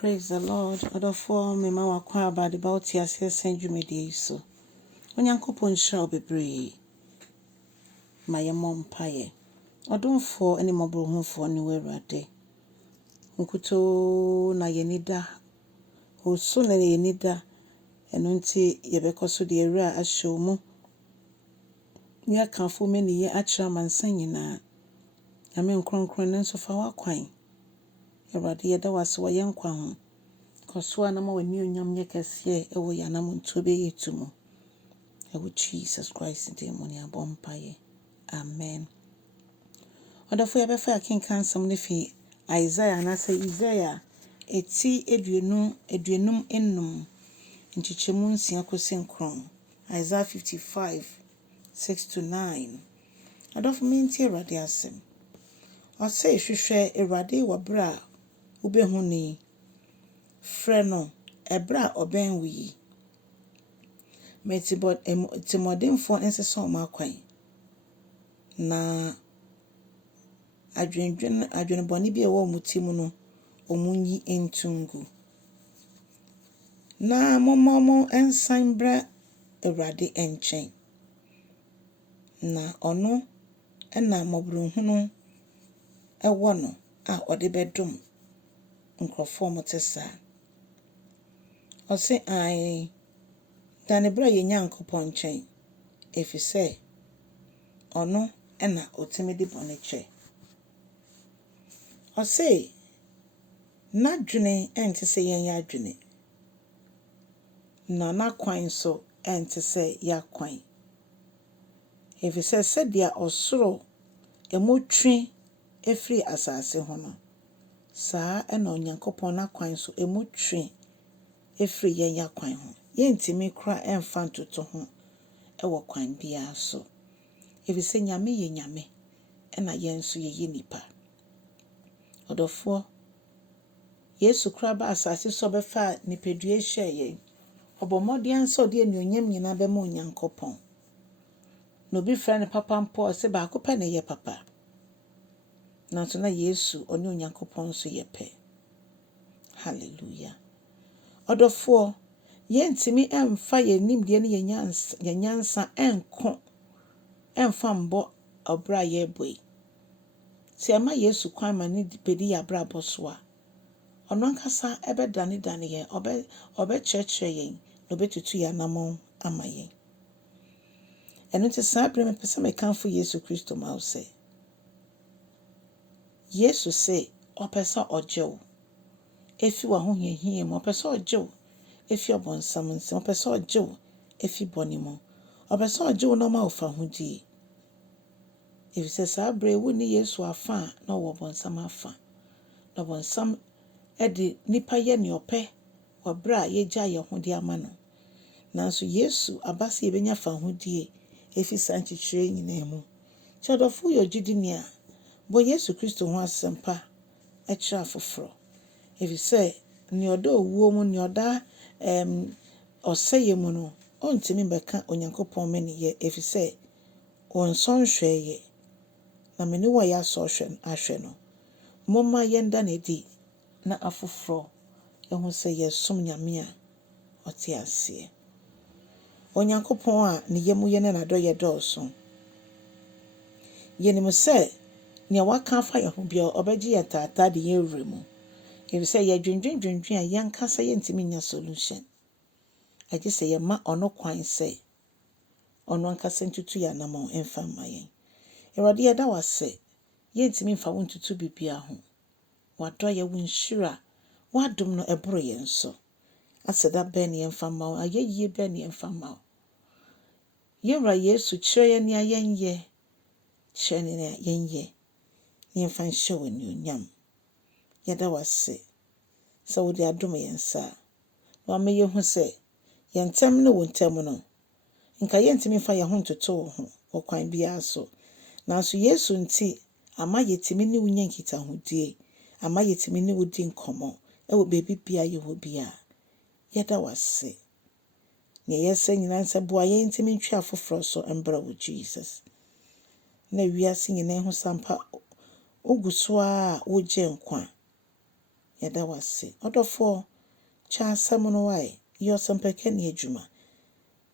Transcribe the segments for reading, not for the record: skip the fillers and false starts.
Praise the Lord. Odofo mema wakwa abade ba oti ase senjumedie so. Onyankopon hira obebre. Ma ye mompaye. Odomfo ene mobrohunfo ne werade. Nkuto na yenida. Oso na yenida. Eno nti yebekoso de ewura ahyomu. Nya kanfo meni ye akira mansan nyina. Ame nkronkron ne nso fa wakwan. Ewurade yeda wase wo yenkwa ho. Kosoa na ma wani onyam nye kese ewo yana muntobe yetumu. Ewo Jesus Christ demoni abompaye. Amen. Odafo yabefa akinkan sam ne fi Isaiah na say Isaiah eti eduenum ennum nchichemu nsia kosi nkron. Isaiah 55:6-9. Odafo minti Ewurade asem. Ose hwehwe Ewurade wo bra ubehuni freno ebra oben wi metibod timodinfo enseso makwan na adwenboni bi ewo mutimu no omunyi entungu na momomo ensan bra Ewurade enchen na ono na mobrohunu ewo no a ode bedum nkrofo motesa ose ai dane bra ye Nyankopon chen efise ono na otimidi boneche ose na dwene entise yen ya dwene na kwan so entise ya kwan efise se dia osoro emotwe efri asase ho no saa na Onyankopon na kwan so emotwe efri yen ya kwan ho yentimi kra emfa ntoto ho ewo kwan bia so efise nyame ye nyame na yenso ye nipa odofo Yesu kra ba asase so befa nipedue hye obomodian so de enuonyam nyina be ma Onyankopon no bi fra ne papa mpo se ba ko pe ne ye papa nanso na Yesu oni Onyankopon so ye pe. Hallelujah. Odofo yentimi emfa ye nimde ne yenyansa enko emfa mbo obra ye boy ti ama Yesu kwan ma ne pedi ya bra bosoa ono nkasa ebedane ye obe church ye no betutu ya namon amaye eno ti sabre me pese me kanfo Yesu Kristo ma o se Yesu se opesa ojew efi wa ho hiahia mo opesa ojew efi obonsam nsi opesa ojew efi bonimo opesa ojew no ma ofa hudie efi se sabre wu ni Yesu afa na wo bonsam afa na bonsam edi nipa ye ne ope wabra ye gya ye hode ama no nanso Yesu abase ye benya fa hudie efi sanchichire nyina mu chodofo yo gidinia bo Yesu Kristo ho asempa ekira foforo efi se ni oda owuo mu ni oda oseye mu no ontimi beka Onyankopon meni ye efi se onson hweye na meni wo ya so ahwe no momma yenda na di na afoforo ehu se yesom nyame a ote ase Onyankopon a ne yemu ye na do ye doso yenim se ne waka fa ye ho bia obeji ye tata de ye wremu efi se ye dwendwen a yankasa ye ntimi nya solution aje se ye ma ono kwan se ono ankasa ntutu ya namon emfa mayen Ewurade yeda wase ye ntimi mfa wo ntutu bibia ho wado ye wunhira wadom no eboro ye nso aseda ben ye mfa ma ayeye ben ye mfa ma Yewra Yesu kire ye ne ayenye kire ne ayenye ne mfa nhye woni onyam yeda wase so wo de adom ye nsa wa me ye hu se ye ntem ne wo ntem no nka ye ntimi mfa ye ho ntoto ho okwan bia so nanso Yesu nti ama yetimi ne wo nyankita hodie ama yetimi ne wo di nkomo ewo bebi bia ye ho bia yeda wase ne yesa nyina nsa bua ye ntimi ntwe afoforo so embra wo Jesus na wiase nyina ho sampa oguso a wo je nkwa yɛda wase. Ɔdɔfoɔ kyɛ asɛm no wae. Yɛ ɔsɛmpɛka ne adwuma.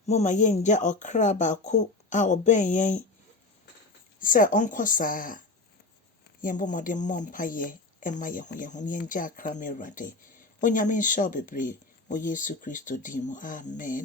Moma yɛngya ɔkra baako a ɔbɛn yɛn sɛ ɔnkɔ saa. Yɛmbɔ mmɔden mmɔ mpayɛ ɛma yɛn ho yɛngya akra ma Awurade. Onyame nhyɛ wo bebree wɔ Yesu Kristo din mu. Amen.